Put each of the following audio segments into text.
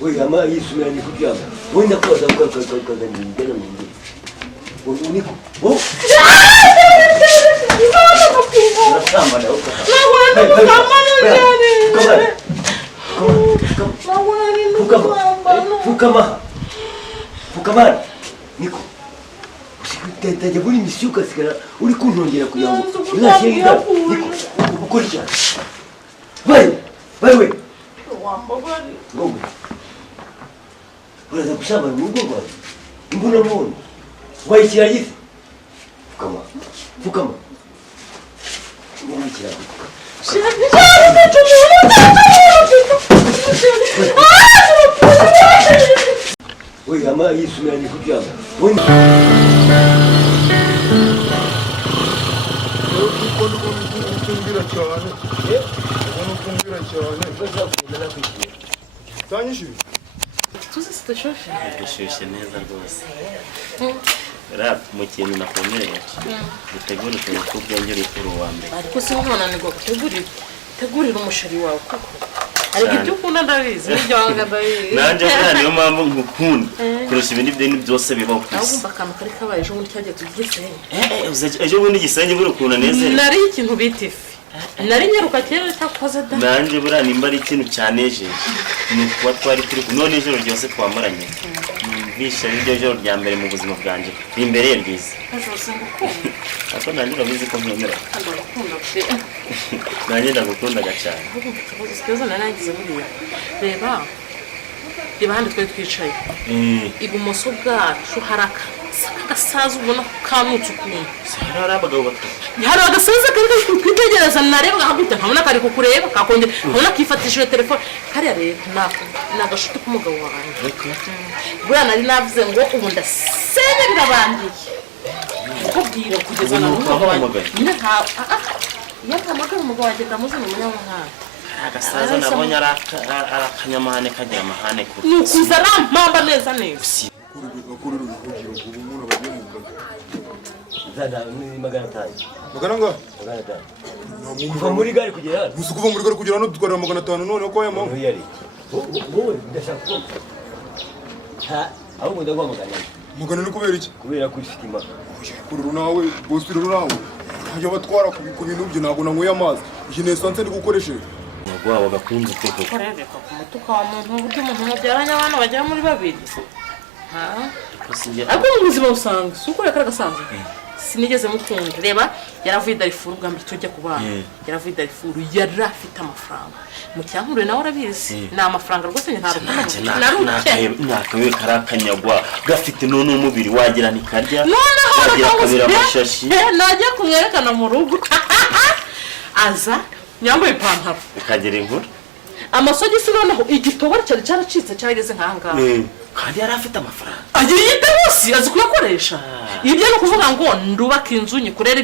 Wewe ama Yesu yani kujama. Wenda kwa za ningana mwingine. Uniko. Oh. Unasamba na uko. Fukama. Niko. Usikutete buri mishuka sikara uri kuntongera kuyango. Unashyenga. Niko. Ukurikira. Wewe. Wambabari. Ngombe. Uraza kusamba mu rugo rwawe. Imbuna muntu. Wayikira gifu. Fukama. Wayikira. Wewe ama Yesu yani kujama. Tuzi sitashoshe. Ndashoshe neza rwose. Rap mu kintu nakomereye. Utegura uko byongera ifuru wa mbere. Ariko se none ngo tegurira umushari wawe kuko ariko ibyo ukunda ndabizi n'ibyo ndabizi. Nanje bwa niyo mpamvu ngukunda. Kurusha ibindi bintu byose bibaho kwisi. Ahubwo akantu kari kabaye ejo muri cyagiye tugisenye. Ejo bundi gisenye buri ukuntu neze. Nari ikintu bita ifi. Nari nyaruka kera cyakoze da. Nanje bura nimba ari ikintu cyaneje. Ni kuba twari turi none ijoro ryose twamaranye. Bisha iryo joro rya mbere mu buzima bwanje. Imbere ryiza. Azose ngukunda. Ako nanjye urabizi ko nkwemera. Ndagukunda pe. Nanjye ndagukundaga cyane. Ikibazo naragize buriya. Reba handi twari twicaye. Ibumoso bwacu haraka. Agasaza ubona kanutse ukuntu. Hari abagabo bato. Hari agasaza kari kwitegereza nareba nkabita nkabona kari kukureba kakongera nkabona kifatishije telefone kari rero nagashuti k'umugabo wanjye. Buriya nari navuze ngo ubu ndasenye birabangiye. Kubwira kugeza na n'umugabo wanjye. Nyine yakamagara umugabo wanjye ndamuzi ni umunyamahanga. Agasaza nabonye arakanyamahane kagira amahane kure. Nukuza rampamba neza neza. Kuri urugero ubu umuntu abagiye mu kazi. Zada ni magana tano. Magana nga? Magana tano. Kuva muri gari kugera hano. Musu kuva muri gari kugera hano dutwara magana tano none ko yamaho. Yari. Wowe ndashaka ko. Ahubwo ndagwamagana. Mugana ni kubera iki? Kubera kuri sitima. Kuri nawe, bosi nawe. Ntajya batwara ku bintu bye ntabwo nanyweye amazi. Iyi ni essence ndi gukoresheje. Nagwabo gakunze koko. Korereka ku mutuka wa muntu buryo umuntu mubyaranye abana bagera muri babiri. Ako ubuzima busanzwe suko yakara gasanzwe sinigeze mukunda reba yaravuye Darifuru bwa mbere tujya kubana yaravuye Darifuru yarafite amafaranga mu cyankure nawe arabizi na amafaranga rwose nakawe karakanyagwa gafite none umubiri wagira ni karya wagira kabira amashashi najya kumwerekana mu rugo aza nyambaye ipantaro ukagera inkuru amasogisi noneho igitobora cyari cyaracitse cyarageze nkanga kandi yarafite amafaranga agira yitebose azi kuyakoresha ibyo no kuvuga ngo ndubaka inzu nyikorera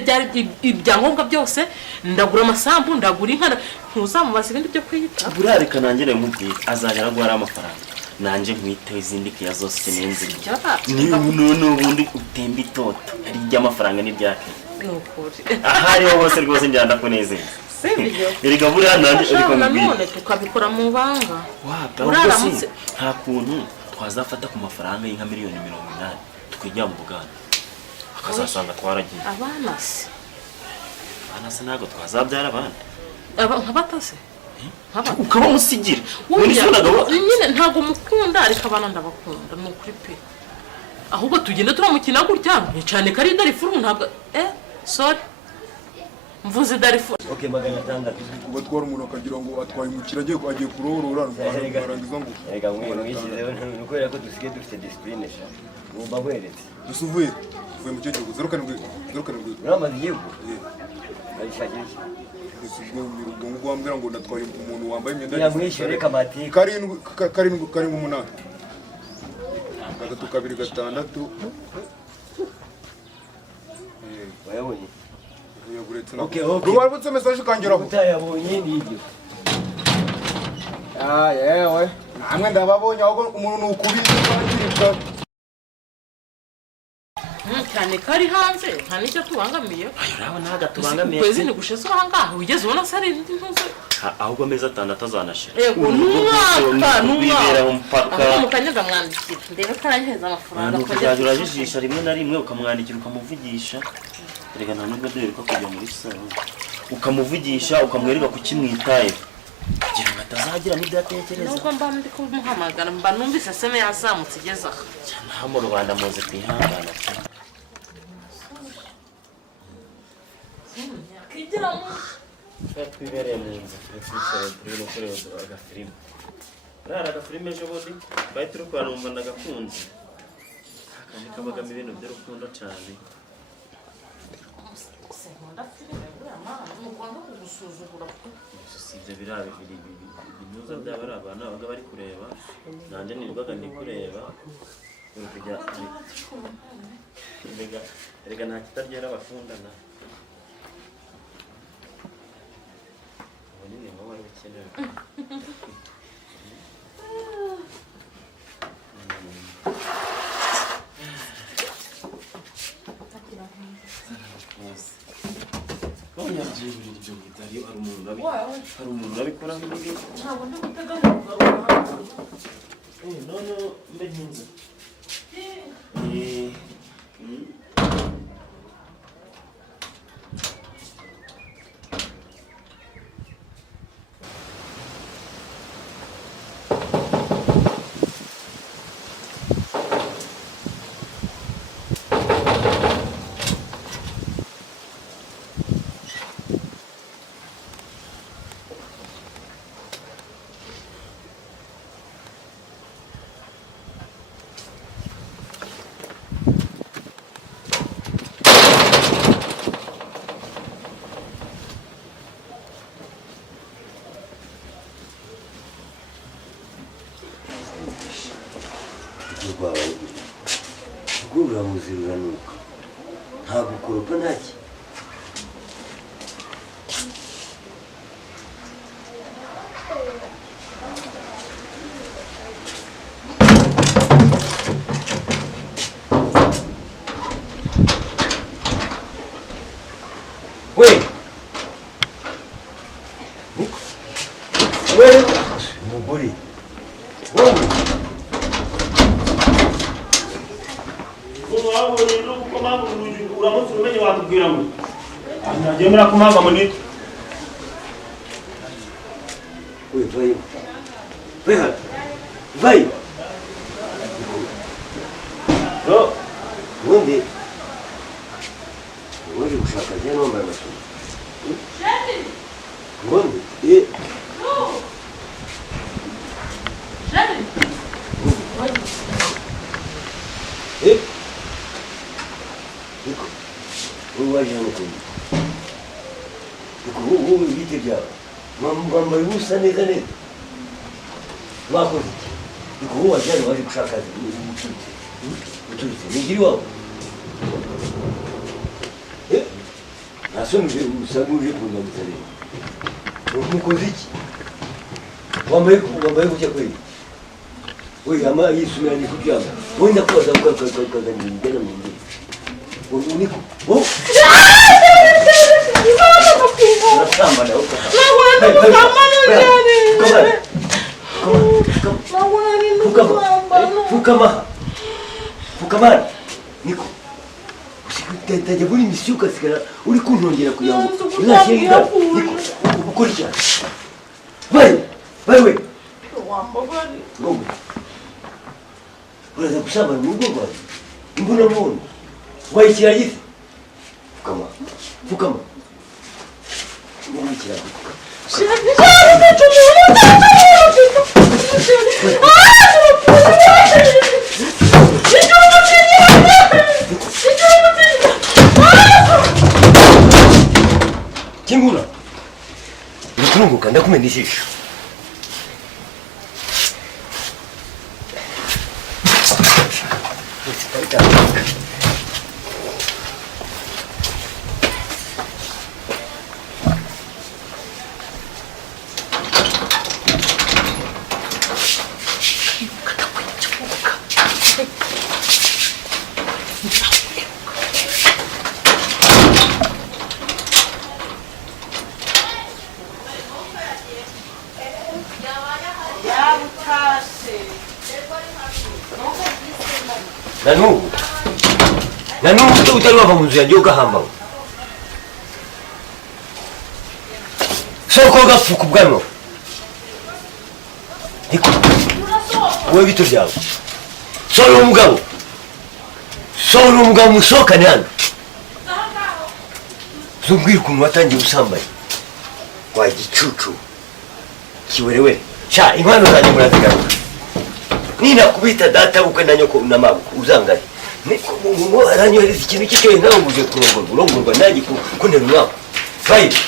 ibyangombwa byose ndagura amasambu ndagura inka ntuzamubaza ibindi byo kwiyita burareka nangere mubwira azajya aragwara amafaranga nanje nkwite izindi kiya zose kenenzi ni none ubundi utemba itoto ari ry'amafaranga n'ibyake nukuri ahari hose rwose njyanda kunezeza Erega buriya nanje ariko none tukabikora mu banga uraramutse nta kuntu twazafata ku mafaranga y'inka miliyoni 80 tukijya mu Buganda akazasanga twaragiye abana se ntago twazabyara abana nkabatase ukaba musigira nyine ntago mukunda ariko abana ndabakunda ni ukuri pe ahubwo tugenda turamukina gutya cyane kari Darifuru ntabwo sorry mvuze Darifuru okay magana tandatu batwara umuntu akagira ngo atwaye umukira agiye kurorora barangiza ngo rega mwishyizeho nuko ko dusige dufite discipline sha ngomba kweretse dusuvuye uvuye mu cyo gihugu 0 uramaze igihugu arishakira ubwo ngwambira ngo natwaye umuntu wambaye imyenda yamwishyure kamati karindwi umunani 3 2 6 wayabonye okay rubarutse message kangeraho utayabonye nibyo yewe namwe ndababonye ahubwo umuntu nukubiza kwandika cyane kari hanze nta nicyo tubangamiye ayo nawe naga tubangamiye kwezi ni gushesa ahangaha wigeze ubona sari ntuze ahubwo amezi 6 atazanashira yego n'umwaka mpaka mukanyaga mwandikira ndebe ko aranyeza amafaranga ukajya urajijisha rimwe na rimwe ukamwandikira ukamuvugisha rega nta nubwo duheruka kujya muri salo ukamuvugisha ukamwereka kukimwitaye kugira ngo atazagira n'ibyo atekereza nubwo mba ndi kumuhamagara mba numvise seme yazamutse igeze aha aha mu rubanda muze kwihangana twibereye mu nzu turi no kureba agafilime rara agafilime ejo bundi bari turi kwarumva ndagakunze kandi kabagamo ibintu by'urukundo cyane sibyo birabe ibinyuza byaba ari abana babaga bari kureba nanjye nirwaga ndi kureba kujya erega nta kitaryera abakundana ubu nyine ngo wari ukenewe hari umuntu urabikora nk'ibi ntabwo ndi gutega umugabo none mbe nkinze Gura muziranuka ntabwo ukoropa ntaki umugore uramutse umenye watubwira ngo nagiye murakomanga munini vai ubundi ubundi gushaka jya wambaye amashuri ubundi waje hano kumwe ubu ibiti byawe mwambaye ubusa neza neza mwakoze iki ubu waje hano waje gushaka akazi uturutse nigiri iwawe nta soni usanga uje kunyambutsa rero mukoze iki wambaye gutya kweli we ama yisumira ni kuryama wowe ndakubaza ukazanira ibigana mu nzira uniko oh unasamba na uko fukama niko usitajya buri misiyo ukasigara uri kuntongera kugira ngo uzashyire niko ukurikirana we ngogo uraza gusambana mu rugo rwawe imbona muntu wayikira gite fukama wayikira kingura uraturunguka ndakumena ijisho na n'ubu utari wava mu nzu yanjye ugahambawe soko gapfuka ubwanwa niko wowe bito byawe solo umugabo musohokane hano zumbwira ukuntu watangiye ubusambanyi wa gicucu kiwerewere sha inkwano zanjye murazigaruka ninakubita data bukwe na nyoko na mabuko uzangare aranyohereza ikintu cy'icyohe nawe nguje kurongorwa nanjye kunera umwaka fayiro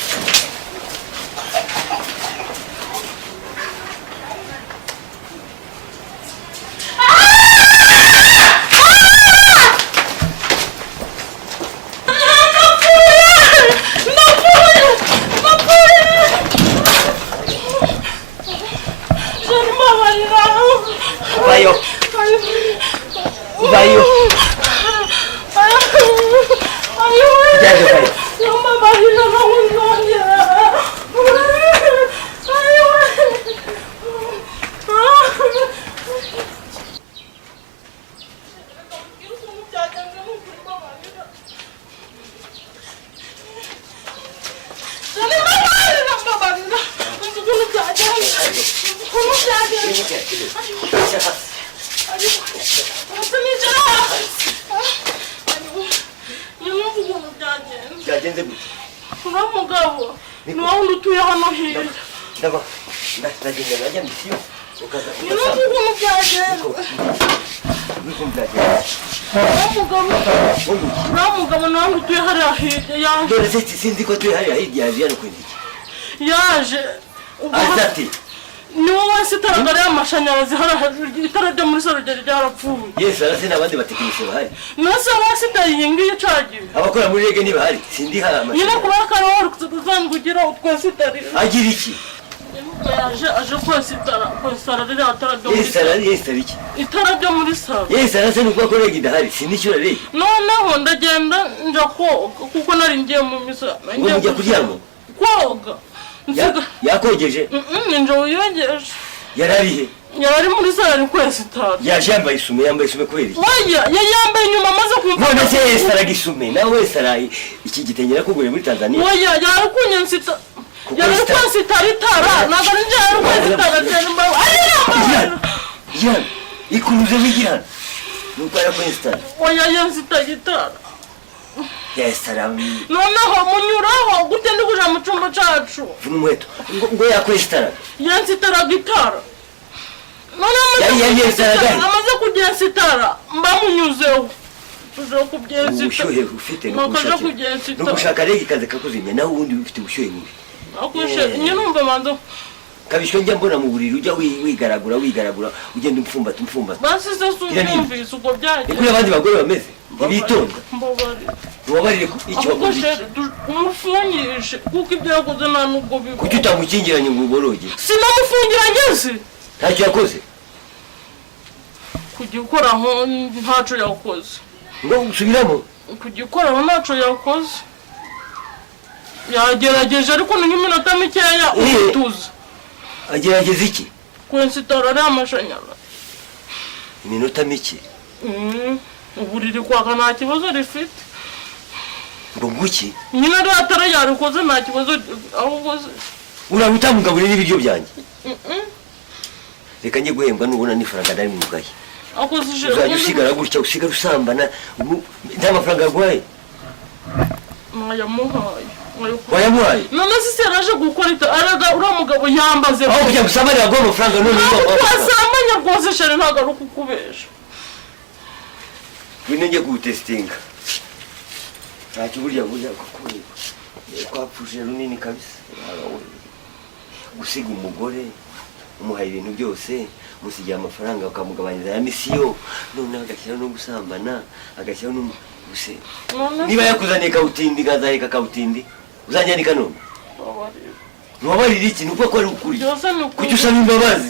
byagenze gute uriya mugabo ni wowe undi utuye hano hirya ndagenda najya misiyo ukaza ukuntu byagenze uriya mugabo ni wowe utuye hariya hirya yaje dore se sinzi ko tuye hariya hirya yaje hano kwenda iki yaje aza ati ni wowe wese itaraga ariya amashanyarazi hariya hejuru itara ryo muri salo ryari ryarapfuye yesu arase n'abandi batekinisiye bahari nose wese itayihinga iyo icagiye abakora muri rege ntibahari sindi hari nyine amashanyarazi kuba kari wowe uzanga ugira utwese itarira agira iki aje kwesitara ririya tara ryo muri salo yesu ari iki itara ryo muri salo yesu arase nukuba ko rege idahari sindishyura rege noneho ndagenda nja koga kuko nari ngiye mu misa ngo mujya kuryama koga yakogeje ninja wiyogeje yararihe yari muri salo ari kwesitara yaje yambaye isume kubera iki oya yambaye inyuma amaze kumva none se yesu araga isume nawe wese araye iki gitenge nakuguriye muri tanzania oya yari kunyensita yari kwesitara itara ntabwo ari njye yari kwesitara cyane mbawe Yana ikuruze wigirana nuko yarakwesitara oya yensita itara yesarami noneho munyuraho gute ndi kuja mu cyumba cacu vuna umuheto ngo yakwesitara yensitaraga itara amaze kugyensitara mbamunyuzeho tuje kubyensitara ubushyuhe ufite nakaja kugyensitara nugushaka rege ikaze kakuzimya nawe ubundi ufite ubushyuhe bubi akushe nyine umva manzo kabishwe njya mbona mu buriri ujya wigaragura ugenda umfumbata basi se sumvise uko byagiye niko abandi bagore bameze ntibitonda ntiwabarire icyo wakoze umufungirije kuko ibyo yakoze nta nubwo biba kuki utamukingiranye ngo uboroge sinamufungiranye se ntacyo yakoze kugikoraho ntaco yakoze ngo usubiramo kugikoraho ntaco yakoze yagerageje ariko ni nk'iminota mikeya uhituza agerageza iki kwensitara ari amashanyarazi iminota mike uburiri kwaka nta kibazo rifite ngo nguki nyine rero atara yarikoze nta kibazo ahubwo uraba utamugaburira n'ibiryo byanjye reka njye guhembwa nubona n'ifaranga nari mugaye uzajya usigara gutya usigara usambana nta mafaranga yaguhaye mwayamuhaye wayamuhaye none se yaraje gukora araga uriya mugabo yambaze aho kujya gusamarira guha amafaranga none twasambanya rwose shari ntabwo ari ukukubesha ngwino njye kuwutesitinga ntacyo burya twapfuje runini kabisa gusiga umugore umuhaye ibintu byose musigiye amafaranga ukamugabanyiriza ya misiyo noneho agashyiraho no gusambana agashyiraho no guse niba yakuzaniye kabutindi ngazaheka kabutindi uzanyanika none ntubabarire iki nuko ko ari ukuri kuki usaba imbabazi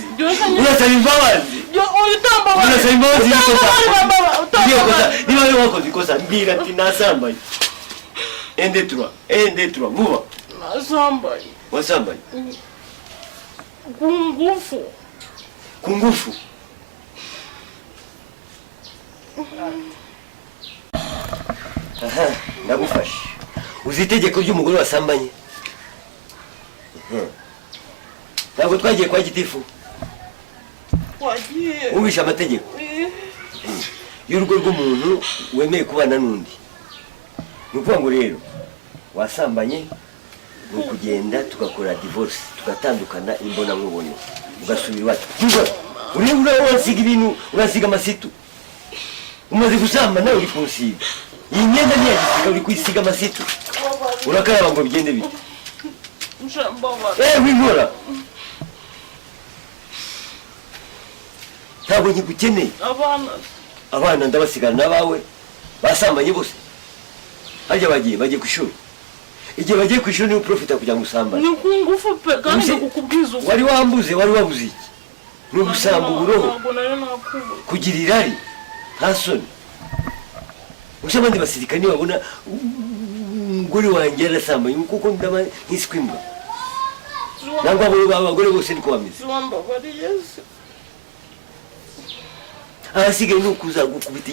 urasaba imbabazi urasaba imbabazi niba ari wakoze ikosa mbwira ati nasambanye endetura vuba nasambaye wasambaye ku ngufu ku ngufu aha ndagufashe uzi itegeko ry'umugore wasambanye ntabwo twagiye kwa gitifu wagiye wumvishe amategeko y'urugo rw'umuntu wemeye kubana n'undi ni ukuvuga ngo rero wasambanye ni ukugenda tugakora divorce tugatandukana imbonankubone ugasubira iwacu ureba urasiga ibintu urasiga amasitu umaze gusambana uri kunsiga iyi myenda ntiyagisiga uri kwisiga amasitu urakaraba ngo bigende bite winkora ntabwo nkigukeneye abana ndabasigana n'abawe basambanye bose harya bagiye ku ishuri igihe bagiye ku ishuri niwe uprofita kugira ngo usambane ni ku ngufu pe kandi kukubwiza wari wambuze wari wabuze iki ni ugusamba uburoho kugira irari nta soni gusa abandi basirikare nibabona umugore wanjye yarasambanye kuko ndaba nk'iswi imbwa ntabwo abagore bose niko bameze ahasigaye ni ukuza gukubita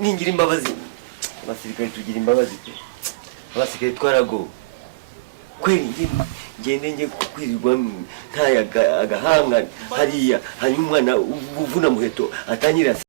ningira imbabazi abasirikare tugira imbabazi pe abasigaye twaragowe kweli ngende njye kwirirwa ntaye agahanga hariya hanyuma umwana uvuna muheto atanyira